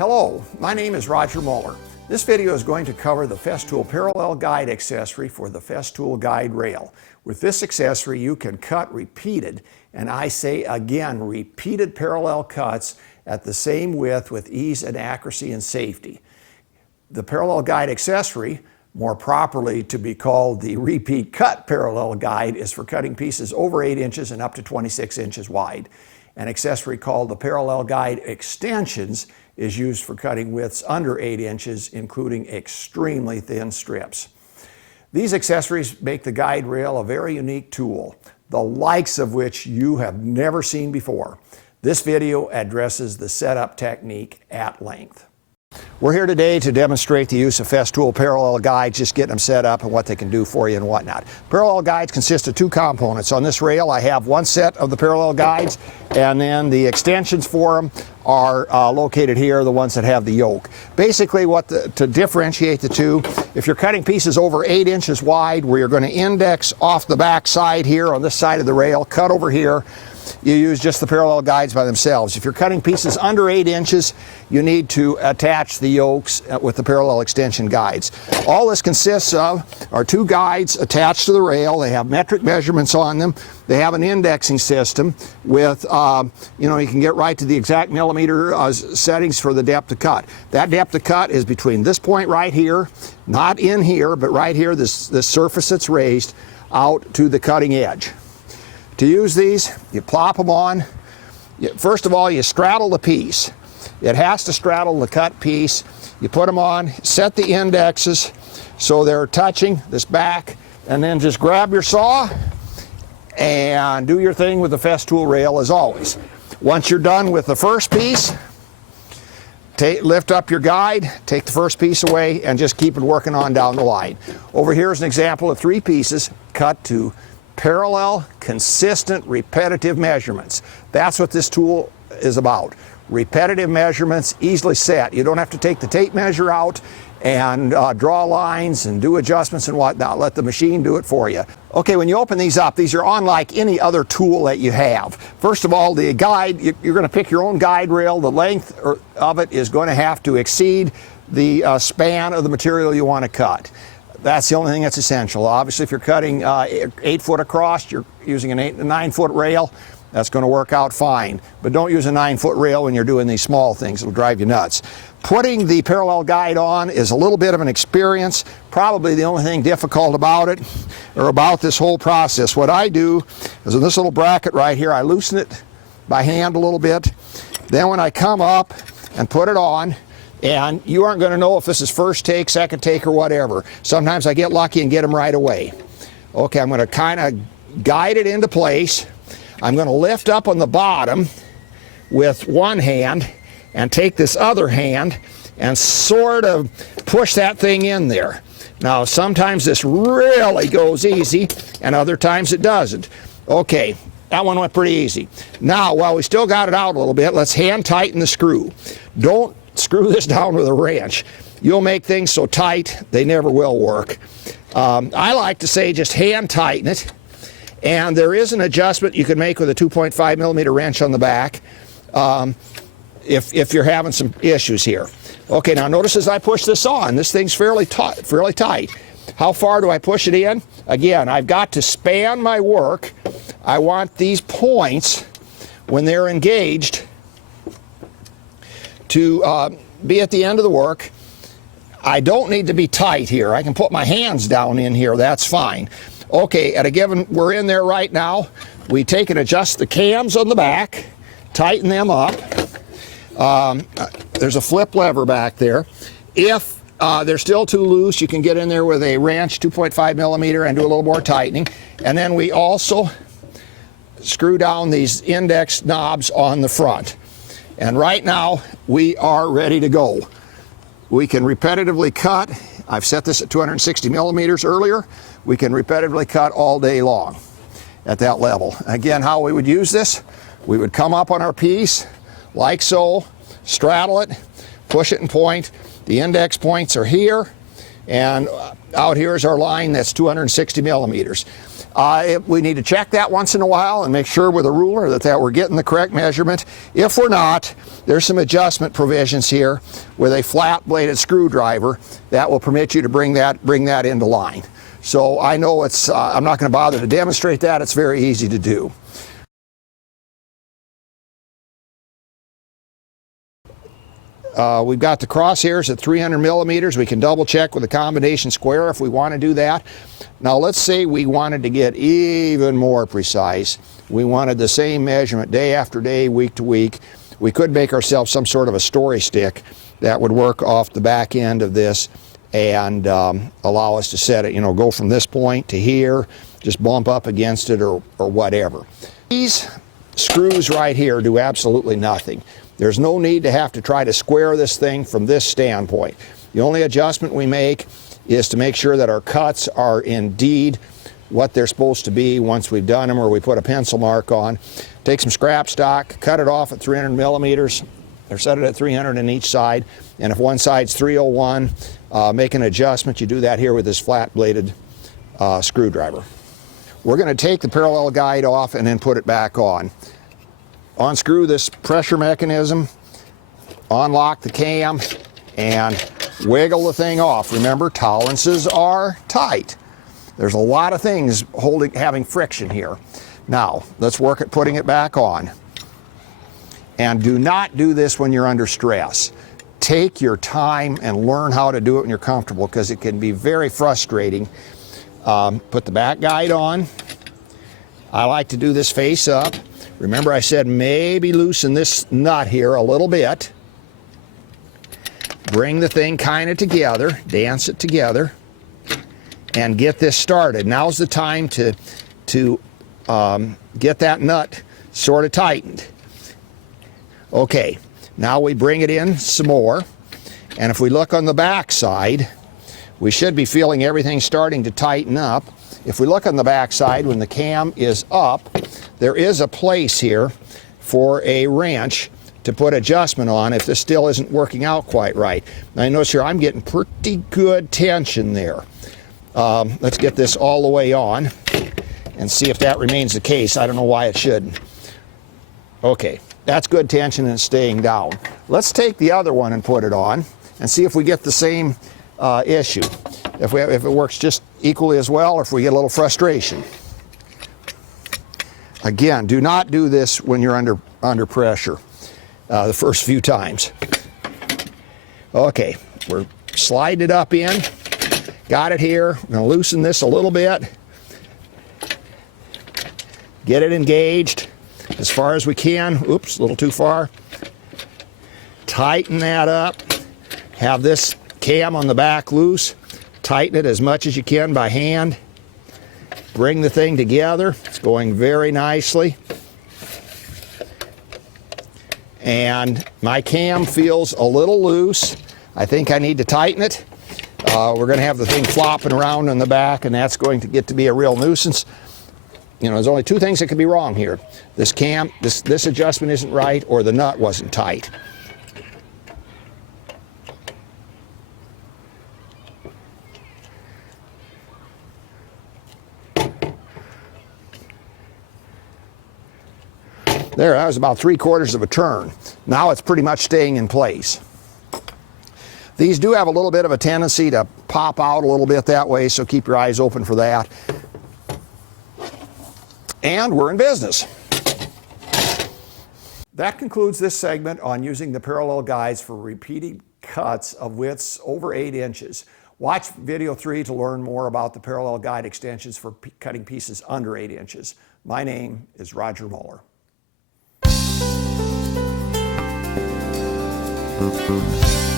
Hello, my name is Roger Muller. This video is going to cover the Festool Parallel Guide Accessory for the Festool Guide Rail. With this accessory, you can cut repeated, and I say again, repeated parallel cuts at the same width with ease and accuracy and safety. The Parallel Guide Accessory, more properly to be called the Repeat Cut Parallel Guide, is for cutting pieces over 8 inches and up to 26 inches wide. An accessory called the Parallel Guide Extensions is used for cutting widths under 8 inches, including extremely thin strips. These accessories make the guide rail a very unique tool, the likes of which you have never seen before. This video addresses the setup technique at length. We're here today to demonstrate the use of Festool Parallel Guides, just getting them set up and what they can do for you and whatnot. Parallel Guides consist of two components. On this rail I have one set of the Parallel Guides, and then the extensions for them are located here, the ones that have the yoke. Basically, to differentiate the two, if you're cutting pieces over 8 inches wide, where you're going to index off the back side here on this side of the rail, cut over here, you use just the parallel guides by themselves. If you're cutting pieces under 8 inches, you need to attach the yokes with the parallel extension guides. All this consists of are two guides attached to the rail. They have metric measurements on them. They have an indexing system with, you can get right to the exact millimeter settings for the depth of cut. That depth of cut is between this point right here, not in here, but right here, this surface that's raised, out to the cutting edge. To use these, you plop them on. First of all, you straddle the piece. It has to straddle the cut piece. You put them on, set the indexes so they're touching this back, and then just grab your saw and do your thing with the Festool rail as always. Once you're done with the first piece, lift up your guide, take the first piece away, and just keep it working on down the line. Over here is an example of 3 pieces cut to parallel, consistent, repetitive measurements. That's what this tool is about. Repetitive measurements, easily set. You don't have to take the tape measure out and draw lines and do adjustments and whatnot. Let the machine do it for you. Okay, when you open these up, these are unlike any other tool that you have. First of all, the guide, you're going to pick your own guide rail. The length of it is going to have to exceed the span of the material you want to cut. That's the only thing that's essential. Obviously, if you're cutting 8 foot across, you're using a 9 foot rail, that's going to work out fine. But don't use a 9 foot rail when you're doing these small things. It'll drive you nuts. Putting the parallel guide on is a little bit of an experience. Probably the only thing difficult about it, or about this whole process. What I do is in this little bracket right here, I loosen it by hand a little bit. Then when I come up and put it on, and you aren't going to know if this is first take, second take, or whatever. Sometimes I get lucky and get them right away. Okay, I'm going to kind of guide it into place. I'm going to lift up on the bottom with one hand and take this other hand and sort of push that thing in there. Now, sometimes this really goes easy, and other times it doesn't. Okay, that one went pretty easy. Now, while we still got it out a little bit, let's hand tighten the screw. Don't screw this down with a wrench. You'll make things so tight they never will work. I like to say just hand tighten it, and there is an adjustment you can make with a 2.5 millimeter wrench on the back if you're having some issues here. Okay, now notice as I push this on, this thing's fairly tight. How far do I push it in? Again, I've got to span my work. I want these points, when they're engaged, to be at the end of the work. I don't need to be tight here. I can put my hands down in here, that's fine. Okay, at a given, we're in there right now. We take and adjust the cams on the back, tighten them up. There's a flip lever back there. If they're still too loose, you can get in there with a wrench, 2.5 millimeter, and do a little more tightening. And then we also screw down these index knobs on the front. And right now, we are ready to go. We can repetitively cut. I've set this at 260 millimeters earlier. We can repetitively cut all day long at that level. Again, how we would use this, we would come up on our piece, like so, straddle it, push it and point. The index points are here, and out here is our line that's 260 millimeters. We need to check that once in a while and make sure with a ruler that we're getting the correct measurement. If we're not, there's some adjustment provisions here with a flat bladed screwdriver that will permit you to bring that into line. So I know I'm not going to bother to demonstrate that. It's very easy to do. We've got the crosshairs at 300 millimeters. We can double check with a combination square if we want to do that. Now let's say we wanted to get even more precise. We wanted the same measurement day after day, week to week. We could make ourselves some sort of a story stick that would work off the back end of this and allow us to set it, go from this point to here, just bump up against it or whatever. These screws right here do absolutely nothing. There's no need to have to try to square this thing from this standpoint. The only adjustment we make is to make sure that our cuts are indeed what they're supposed to be once we've done them, or we put a pencil mark on. Take some scrap stock, cut it off at 300 millimeters, or set it at 300 on each side, and if one side's 301, make an adjustment. You do that here with this flat bladed screwdriver. We're going to take the parallel guide off and then put it back on. Unscrew this pressure mechanism, unlock the cam, and wiggle the thing off. Remember, tolerances are tight. There's a lot of things having friction here. Now, let's work at putting it back on. And do not do this when you're under stress. Take your time and learn how to do it when you're comfortable, because it can be very frustrating. Put the back guide on. I like to do this face up. Remember I said maybe loosen this nut here a little bit. Bring the thing kind of together, dance it together, and get this started. Now's the time to get that nut sort of tightened. Okay, now we bring it in some more, and if we look on the back side, we should be feeling everything starting to tighten up. If we look on the back side, when the cam is up, there is a place here for a wrench to put adjustment on if this still isn't working out quite right. Now you notice here I'm getting pretty good tension there. Let's get this all the way on and see if that remains the case. I don't know why it shouldn't. Okay, that's good tension and it's staying down. Let's take the other one and put it on and see if we get the same issue. If it works just equally as well, or if we get a little frustration. Again, do not do this when you're under pressure the first few times. Okay, we're sliding it up in. Got it here. I'm going to loosen this a little bit. Get it engaged as far as we can. Oops, a little too far. Tighten that up. Have this cam on the back loose. Tighten it as much as you can by hand. Bring the thing together. It's going very nicely. And my cam feels a little loose. I think I need to tighten it. We're going to have the thing flopping around in the back, and that's going to get to be a real nuisance. There's only two things that could be wrong here. This cam, this adjustment isn't right, or the nut wasn't tight. There, that was about 3/4 of a turn. Now it's pretty much staying in place. These do have a little bit of a tendency to pop out a little bit that way, so keep your eyes open for that. And we're in business. That concludes this segment on using the parallel guides for repeating cuts of widths over 8 inches. Watch video 3 to learn more about the parallel guide extensions for cutting pieces under 8 inches. My name is Roger Moeller. Thank you.